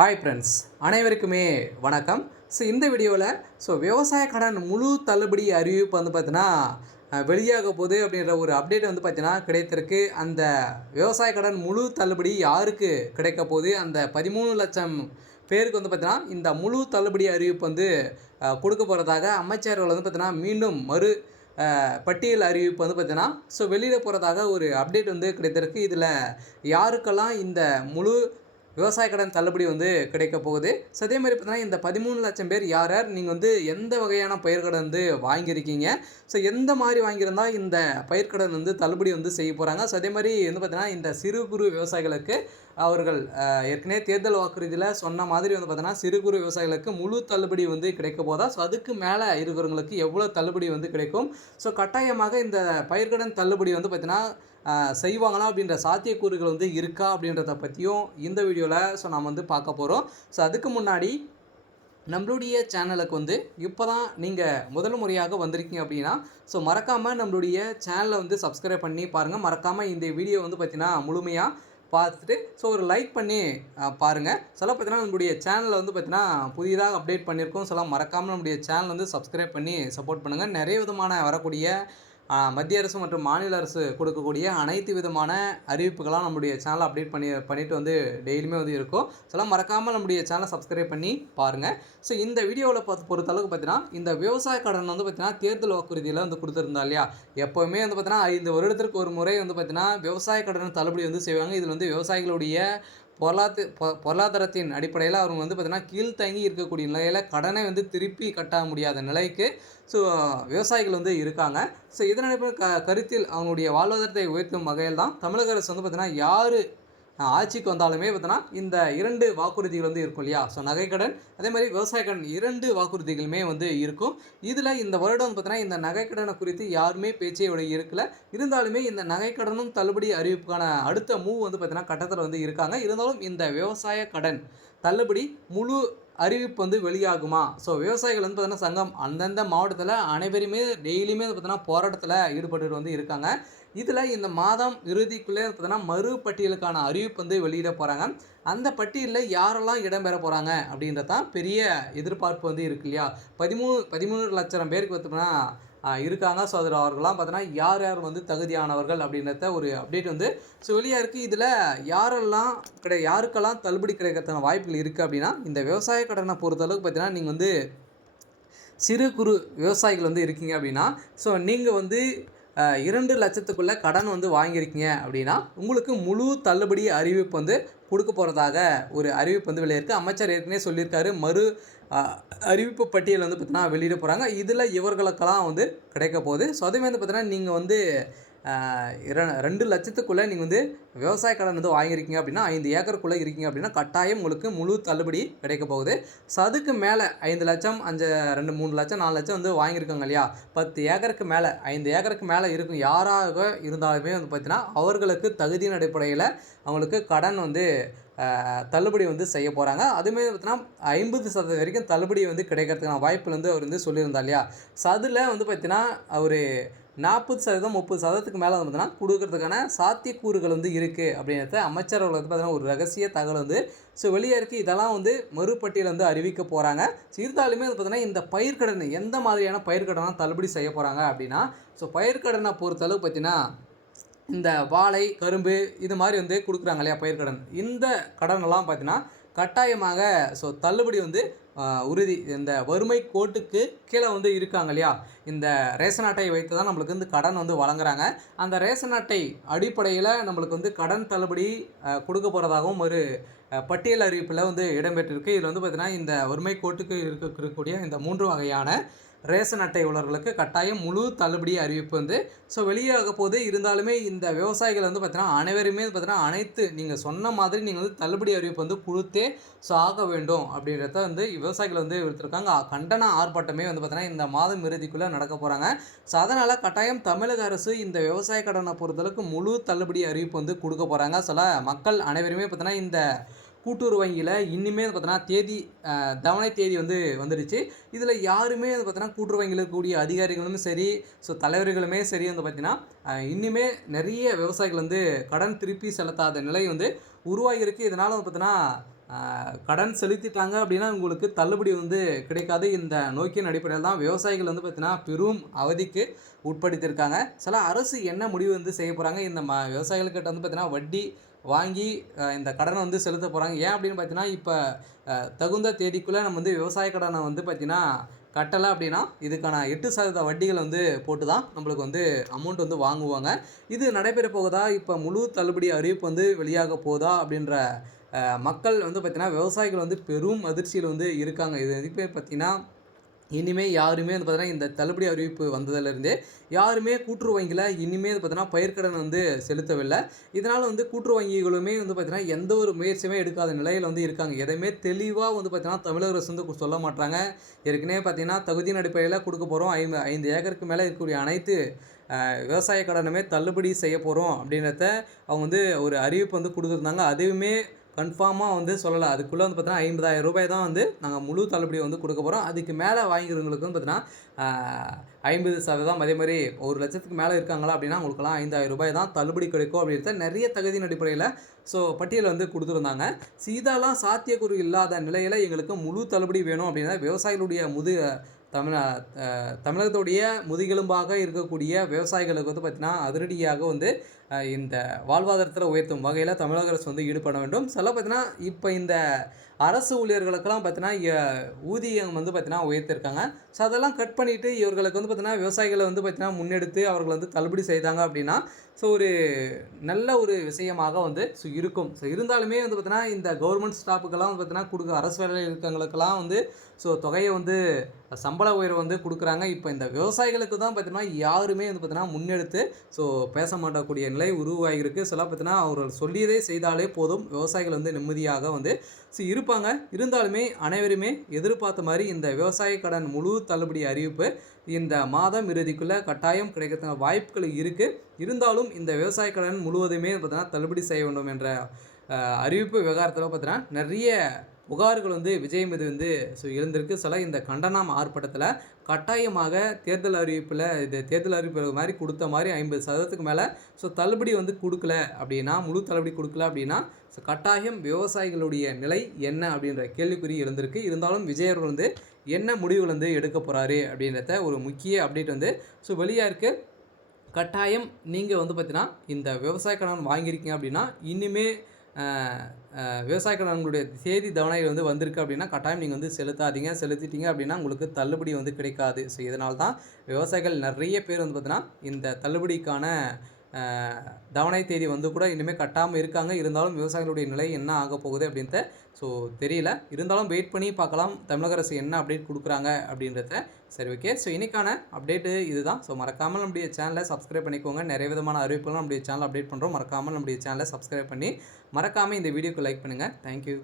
Hi friends, அனைவருக்குமே வணக்கம். இந்த வீடியோவில் விவசாய கடன் முழு தள்ளுபடி அறிவிப்பு பார்த்தீங்கன்னா வெளியாக போகுது அப்படின்ற ஒரு அப்டேட் பார்த்தீங்கன்னா கிடைத்திருக்கு. அந்த விவசாய கடன் முழு தள்ளுபடி யாருக்கு கிடைக்க போகுது, அந்த 13,00,000 பேருக்கு பார்த்தீங்கன்னா இந்த முழு தள்ளுபடி அறிவிப்பு கொடுக்க போகிறதாக அமைச்சர்கள் பார்த்தீங்கன்னா மீண்டும் மறு பட்டியல் அறிவிப்பு பார்த்தீங்கன்னா வெளியிட போகிறதாக ஒரு அப்டேட் கிடைத்திருக்கு. இதில் யாருக்கெல்லாம் இந்த முழு விவசாய கடன் தள்ளுபடி கிடைக்க போகுது. அதே மாதிரி பார்த்தீங்கன்னா இந்த 13,00,000 பேர் யார் யார் நீங்கள் எந்த வகையான பயிர்க்கடன் வாங்கியிருக்கீங்க, எந்த மாதிரி வாங்கியிருந்தா இந்த பயிர்க்கடன் தள்ளுபடி செய்ய போகிறாங்க. அதே மாதிரி பார்த்தீங்கன்னா இந்த சிறு குறு விவசாயிகளுக்கு அவர்கள் ஏற்கனவே தேர்தல் வாக்குறுதியில் சொன்ன மாதிரி பார்த்தீங்கன்னா சிறு குறு விவசாயிகளுக்கு முழு தள்ளுபடி கிடைக்க போதா, அதுக்கு மேலே இருக்கிறவங்களுக்கு எவ்வளோ தள்ளுபடி கிடைக்கும், கட்டாயமாக இந்த பயிர்க்கடன் தள்ளுபடி பார்த்தீங்கன்னா செய்வாங்களா அப்படின்ற சாத்தியக்கூறுகள் இருக்கா அப்படின்றத பற்றியும் இந்த வீடியோவில் நாம் பார்க்க போகிறோம். அதுக்கு முன்னாடி நம்மளுடைய சேனலுக்கு இப்போ தான் நீங்கள் முதல் முறையாக வந்திருக்கீங்க அப்படின்னா மறக்காமல் நம்மளுடைய சேனலை சப்ஸ்கிரைப் பண்ணி பாருங்கள். மறக்காமல் இந்த வீடியோ பார்த்தீங்கன்னா முழுமையாக பார்த்துட்டு ஒரு லைக் பண்ணி பாருங்கள். பார்த்தீங்கன்னா நம்மளுடைய சேனலில் பார்த்தீங்கன்னா புதிதாக அப்டேட் பண்ணியிருக்கோம். மறக்காமல் நம்மளுடைய சேனல் சப்ஸ்கிரைப் பண்ணி சப்போர்ட் பண்ணுங்கள். நிறைய விதமான வரக்கூடிய மத்திய அரசு மற்றும் மாநில அரசு கொடுக்கக்கூடிய அனைத்து விதமான அறிவிப்புகளாக நம்முடைய சேனலை அப்டேட் பண்ணிட்டு டெய்லியுமே இருக்கும். மறக்காமல் நம்முடைய சேனலை சப்ஸ்கிரைப் பண்ணி பாருங்கள். இந்த வீடியோவில் பொறுத்தளவுக்கு பார்த்தீங்கன்னா இந்த விவசாய கடன் பார்த்தீங்கன்னா தேர்தல் வாக்குறுதியில் கொடுத்துருந்தா இல்லையா, எப்போவுமே பார்த்தீங்கன்னா 5 வருடத்திற்கு ஒரு முறை பார்த்தீங்கன்னா விவசாய கடன் தள்ளுபடி செய்வாங்க. இதில் விவசாயிகளுடைய பொருளாதாரத்தின் அடிப்படையில் அவங்க பார்த்தீங்கன்னா கீழ்த்தங்கி இருக்கக்கூடிய நிலையில் கடனை திருப்பி கட்ட முடியாத நிலைக்கு விவசாயிகள் இருக்காங்க. இதன் அடிப்படையில் கருத்தில் அவங்களுடைய வாழ்வாதாரத்தை உயர்த்தும் வகையில் தான் தமிழக அரசு பார்த்தீங்கன்னா யார் ஆட்சிக்கு வந்தாலுமே பார்த்தீங்கன்னா இந்த 2 வாக்குறுதிகள் இருக்கும் இல்லையா, நகைக்கடன் அதே மாதிரி விவசாய கடன் 2 வாக்குறுதிகளுமே இருக்கும். இதில் இந்த வருடம் பார்த்தீங்கன்னா இந்த நகைக்கடனை குறித்து யாருமே பேச்சே இருக்கல. இருந்தாலுமே இந்த நகைக்கடனும் தள்ளுபடி அறிவிப்புக்கான அடுத்த மூவ் பார்த்தீங்கன்னா கட்டத்தில் இருக்காங்க. இருந்தாலும் இந்த விவசாய கடன் தள்ளுபடி முழு அறிவிப்பு வெளியாகுமா? விவசாயிகள் பார்த்தீங்கன்னா சங்கம் அந்தந்த மாவட்டத்தில் அனைவருமே டெய்லியுமே பார்த்தீங்கன்னா போராட்டத்தில் ஈடுபட்டு இருக்காங்க. இதில் இந்த மாதம் இறுதிக்குள்ளே பார்த்தீங்கன்னா மறுபட்டியலுக்கான அறிவிப்பு வெளியிட போகிறாங்க. அந்த பட்டியலில் யாரெல்லாம் இடம்பெற போகிறாங்க அப்படின்றதான் பெரிய எதிர்பார்ப்பு இருக்கு இல்லையா. 13 லட்சம் பேருக்கு பார்த்தீங்கன்னா இருக்காங்க. அதில் அவர்கள்லாம் பார்த்தீங்கன்னா யார் யார் தகுதியானவர்கள் அப்படின்றத ஒரு அப்டேட் வெளியாக இருக்குது. இதில் யாருக்கெல்லாம் தள்ளுபடி கிடைக்கிறதுக்கான வாய்ப்புகள் இருக்குது அப்படின்னா இந்த விவசாய கடனை பொறுத்தளவுக்கு பார்த்தீங்கன்னா நீங்கள் சிறு குறு விவசாயிகள் இருக்கீங்க அப்படின்னா நீங்கள் 2 லட்சத்துக்குள்ளே கடன் வாங்கியிருக்கீங்க அப்படின்னா உங்களுக்கு முழு தள்ளுபடி அறிவிப்பு கொடுக்க போகிறதாக ஒரு அறிவிப்பு வெளியிருக்கு. அமைச்சர் ஏற்கனவே சொல்லியிருக்காரு மறு அறிவிப்பு பட்டியல் பார்த்தீங்கன்னா வெளியிட போகிறாங்க. இதில் இவர்களுக்கெல்லாம் கிடைக்க போகுது. அதே மாதிரி பார்த்தீங்கன்னா நீங்கள் 2 லட்சத்துக்குள்ளே நீங்கள் விவசாய கடன் வாங்கியிருக்கீங்க அப்படின்னா 5 ஏக்கருக்குள்ளே இருக்கீங்க அப்படின்னா கட்டாயம் உங்களுக்கு முழு தள்ளுபடி கிடைக்க போகுது. அதுக்கு மேலே 5 லட்சம் 2 3 லட்சம் 4 லட்சம் வாங்கியிருக்காங்க இல்லையா, 10 ஏக்கருக்கு மேலே 5 ஏக்கருக்கு மேலே இருக்கும் யாராக இருந்தாலுமே பார்த்தீங்கன்னா அவர்களுக்கு தகுதியின் அடிப்படையில் அவங்களுக்கு கடன் தள்ளுபடி செய்ய போகிறாங்க. அதுமாரி பார்த்தீங்கன்னா 50% வரைக்கும் தள்ளுபடி கிடைக்கிறதுக்கான வாய்ப்புகள் அவர் சொல்லியிருந்தா இல்லையா. அதில் பார்த்தீங்கன்னா ஒரு 40% 30%க்கு மேலே பார்த்தீங்கன்னா கொடுக்கறதுக்கான சாத்தியக்கூறுகள் இருக்குது அப்படின்றத அமைச்சர்கள் பார்த்தீங்கன்னா ஒரு ரகசிய தகவல் வெளியே இருக்குது. இதெல்லாம் மறுபட்டியல் அறிவிக்க போகிறாங்க. இருந்தாலுமே பார்த்தீங்கன்னா இந்த பயிர்க்கடன் எந்த மாதிரியான பயிர்க்கடனை தள்ளுபடி செய்ய போகிறாங்க அப்படின்னா பயிர்க்கடனை பொறுத்தளவு பார்த்தீங்கன்னா இந்த வாழை கரும்பு இது மாதிரி கொடுக்குறாங்க இல்லையா பயிர்க்கடன், இந்த கடனெல்லாம் பார்த்தீங்கன்னா கட்டாயமாக தள்ளுபடி உறுதி. இந்த வறுமை கோட்டுக்கு கீழே இருக்காங்க இல்லையா, இந்த ரேஷன் அட்டையை வைத்து தான் நம்மளுக்கு கடன் வழங்குறாங்க. அந்த ரேஷன் அட்டை அடிப்படையில் நம்மளுக்கு கடன் தள்ளுபடி கொடுக்க போகிறதாகவும் ஒரு பட்டியல் அறிவிப்பில் இடம்பெற்றிருக்கு. இதில் பார்த்தீங்கன்னா இந்த வறுமை கோட்டுக்கு இருக்கக்கூடிய இந்த 3 வகையான ரேஷன் அட்டை உள்ளவர்களுக்கு கட்டாயம் முழு தள்ளுபடி அறிவிப்பு வெளியாக போகுது. இருந்தாலுமே இந்த விவசாயிகள் பார்த்தீங்கன்னா அனைவருமே பார்த்தீங்கன்னா அனைத்து நீங்கள் சொன்ன மாதிரி நீங்கள் தள்ளுபடி அறிவிப்பு கொடுத்தே ஆக வேண்டும் அப்படின்றத விவசாயிகள் எடுத்திருக்காங்க. கண்டன ஆர்ப்பாட்டமே பார்த்தீங்கன்னா இந்த மாதம் இறுதிக்குள்ளே நடக்க போகிறாங்க. அதனால் கட்டாயம் தமிழக அரசு இந்த விவசாய கடனை பொறுத்தளவுக்கு முழு தள்ளுபடி அறிவிப்பு கொடுக்க போகிறாங்க. மக்கள் அனைவருமே பார்த்தீங்கன்னா இந்த கூட்டுறவு வங்கியில் இனிமேல் பார்த்தீங்கன்னா தேதி தவணை தேதி வந்துடுச்சு. இதில் யாருமே பார்த்தீங்கன்னா கூட்டுறவு வங்கியில் இருக்கக்கூடிய அதிகாரிகளும் சரி தலைவர்களுமே சரி பார்த்தீங்கன்னா இன்னுமே நிறைய விவசாயிகள் கடன் திருப்பி செலுத்தாத நிலை உருவாகியிருக்கு. இதனால் பார்த்தீங்கன்னா கடன் செலுத்திட்டாங்க அப்படின்னா உங்களுக்கு தள்ளுபடி வந்து கிடைக்காது. இந்த நோக்கின் அடிப்படையில் தான் விவசாயிகள் வந்து பார்த்தீங்கன்னா பெரும் அவதிக்கு உட்படுத்தியிருக்காங்க. சில அரசு என்ன முடிவு வந்து செய்ய போகிறாங்க, இந்த விவசாயிகள்கிட்ட வந்து பார்த்தீங்கன்னா வட்டி வாங்கி இந்த கடனை வந்து செலுத்த போகிறாங்க. ஏன் அப்படின்னு பார்த்தீங்கன்னா, இப்போ தகுந்த தேதிக்குள்ளே நம்ம வந்து விவசாய கடனை வந்து பார்த்தீங்கன்னா கட்டலை அப்படின்னா இதுக்கான 8% வட்டிகள் வந்து போட்டு தான் நம்மளுக்கு வந்து அமௌண்ட் வந்து வாங்குவாங்க. இது நடைபெற போகுதா, இப்போ முழு தள்ளுபடி அறிவிப்பு வந்து வெளியாக போகுதா அப்படின்ற மக்கள் வந்து பார்த்தீங்கன்னா விவசாயிகள் வந்து பெரும் அதிர்ச்சியில் வந்து இருக்காங்க. இது எதுக்கு பார்த்தீங்கன்னா, இனிமே யாருமே வந்து பார்த்தீங்கன்னா இந்த தள்ளுபடி அறிவிப்பு வந்ததுலேருந்தே யாருமே கூட்டுறவு வங்கியில் இனிமே வந்து பார்த்தீங்கன்னா பயிர்க்கடன் வந்து செலுத்தவில்லை. இதனால் வந்து கூட்டுறவு வங்கிகளுமே வந்து பார்த்தீங்கன்னா எந்த ஒரு முயற்சியுமே எடுக்காத நிலையில் வந்து இருக்காங்க. எதையுமே தெளிவாக வந்து பார்த்தீங்கன்னா தமிழக அரசு வந்து சொல்ல மாட்டாங்க. ஏற்கனவே பார்த்தீங்கன்னா தகுதியின் அடிப்படையில் கொடுக்க போகிறோம். 5 ஏக்கருக்கு மேலே இருக்கக்கூடிய அனைத்து விவசாய கடனுமே தள்ளுபடி செய்ய போகிறோம் அப்படின்றத அவங்க வந்து ஒரு அறிவிப்பு வந்து கொடுத்துருந்தாங்க. அதுவுமே கன்ஃபார்மாக வந்து சொல்லலை. அதுக்குள்ளே வந்து பார்த்தீங்கன்னா ரூ. 50,000 தான் வந்து நாங்கள் முழு தள்ளுபடி வந்து கொடுக்க போகிறோம். அதுக்கு மேலே வாங்கிக்கிறவங்களுக்கு வந்து பார்த்தீங்கன்னா 50% அதே மாதிரி 1,00,000க்கு மேலே இருக்காங்களா அப்படின்னா அவங்களுக்குலாம் ரூ. 5,000 தான் தள்ளுபடி கிடைக்கும் அப்படின்றத நிறைய தகுதியின் அடிப்படையில் பட்டியல் வந்து கொடுத்துருந்தாங்க. இதெல்லாம் சாத்தியக்கூறு இல்லாத நிலையில் எங்களுக்கு முழு தள்ளுபடி வேணும் அப்படின்னா விவசாயிகளுடைய தமிழகத்துடைய முதுகெலும்பாக இருக்கக்கூடிய விவசாயிகளுக்கு வந்து பார்த்திங்கன்னா அதிரடியாக வந்து இந்த வாழ்வாதாரத்தில் உயர்த்தும் வகையில் தமிழக அரசு வந்து ஈடுபட வேண்டும். சொல்ல பார்த்தீங்கன்னா இப்போ இந்த அரசு ஊழியர்களுக்கெல்லாம் பார்த்தீங்கன்னா ஊதியம் வந்து பார்த்தீங்கன்னா உயர்த்திருக்காங்க. ஸோ அதெல்லாம் கட் பண்ணிவிட்டு இவர்களுக்கு வந்து பார்த்தீங்கன்னா விவசாயிகளை வந்து பார்த்தீங்கன்னா முன்னெடுத்து அவர்கள் வந்து தள்ளுபடி செய்தாங்க அப்படின்னா ஒரு நல்ல ஒரு விஷயமாக வந்து இருக்கும். இருந்தாலுமே வந்து பார்த்தீங்கன்னா இந்த கவர்மெண்ட் ஸ்டாஃபுக்கெல்லாம் வந்து பார்த்தீங்கன்னா அரசு வேலையில் இருக்கவங்களுக்கெல்லாம் வந்து தொகையை வந்து சம்பள உயர்வு வந்து கொடுக்குறாங்க. இப்போ இந்த விவசாயிகளுக்கு தான் பார்த்தீங்கன்னா யாருமே வந்து பார்த்தீங்கன்னா முன்னெடுத்து பேச மாட்டக்கூடிய நிலை உருவாகியிருக்கு. பார்த்தீங்கன்னா அவர்கள் சொல்லியதே செய்தாலே போதும், விவசாயிகள் வந்து நிம்மதியாக வந்து இருப்பாங்க. இருந்தாலுமே அனைவருமே எதிர்பார்த்த மாதிரி இந்த விவசாய கடன் முழு தள்ளுபடி அறிவிப்பு இந்த மாதம் இறுதிக்குள்ளே கட்டாயம் கிடைக்கிறதுக்கான வாய்ப்புகள் இருக்குது. இருந்தாலும் இந்த விவசாய கடன் முழுவதுமே பார்த்தீங்கன்னா தள்ளுபடி செய்ய வேண்டும் என்ற அறிவிப்பு விவகாரத்தில் பார்த்தீங்கன்னா நிறைய புகார்கள் வந்து விஜய் மீது வந்து எழுந்திருக்கு. இந்த கண்டனம் ஆர்ப்பாட்டத்தில் கட்டாயமாக தேர்தல் அறிவிப்பு மாதிரி கொடுத்த மாதிரி 50%க்கு மேலே தள்ளுபடி வந்து கொடுக்கல அப்படின்னா, முழு தள்ளுபடி கொடுக்கல அப்படின்னா கட்டாயம் விவசாயிகளுடைய நிலை என்ன அப்படின்ற கேள்விக்குறி எழுந்திருக்கு. இருந்தாலும் விஜய் அவர்கள் வந்து என்ன முடிவுகள் வந்து எடுக்க போகிறாரு அப்படின்றத ஒரு முக்கிய அப்டேட் வந்து வெளியாக இருக்குது. கட்டாயம் நீங்கள் வந்து பார்த்தீங்கன்னா இந்த விவசாய கடன் வாங்கியிருக்கீங்க அப்படின்னா இனிமே விவசாய கடன்களுடைய தேதி தவணை வந்து வந்திருக்கு அப்படின்னா கட்டாயம் நீங்கள் வந்து செலுத்திட்டீங்க அப்படின்னா உங்களுக்கு தள்ளுபடி வந்து கிடைக்காது. இதனால தான் விவசாயிகள் நிறைய பேர் வந்து பார்த்தீங்கன்னா இந்த தள்ளுபடிக்கான தவணை தேதி வந்து கூட இனிமேல் கட்டாமல் இருக்காங்க. இருந்தாலும் விவசாயிகளுடைய நிலை என்ன ஆக போகுது அப்படின்றத தெரியல. இருந்தாலும் வெயிட் பண்ணி பார்க்கலாம் தமிழக அரசு என்ன அப்டேட் கொடுக்குறாங்க அப்படின்றத. சரி, ஓகே. இன்றைக்கான அப்டேட்டு இதுதான். மறக்காமல் நம்முடைய சேனலை சப்ஸ்கிரைப் பண்ணிக்கோங்க. நிறைய விதமான அறிவிப்புகளும் நம்முடைய சேனல் அப்டேட் பண்ணுறோம். மறக்காமல் நம்முடைய சேனலை சப்ஸ்கிரைப் பண்ணி மறக்காமல் இந்த வீடியோக்கு லைக் பண்ணுங்கள். தேங்க்யூ.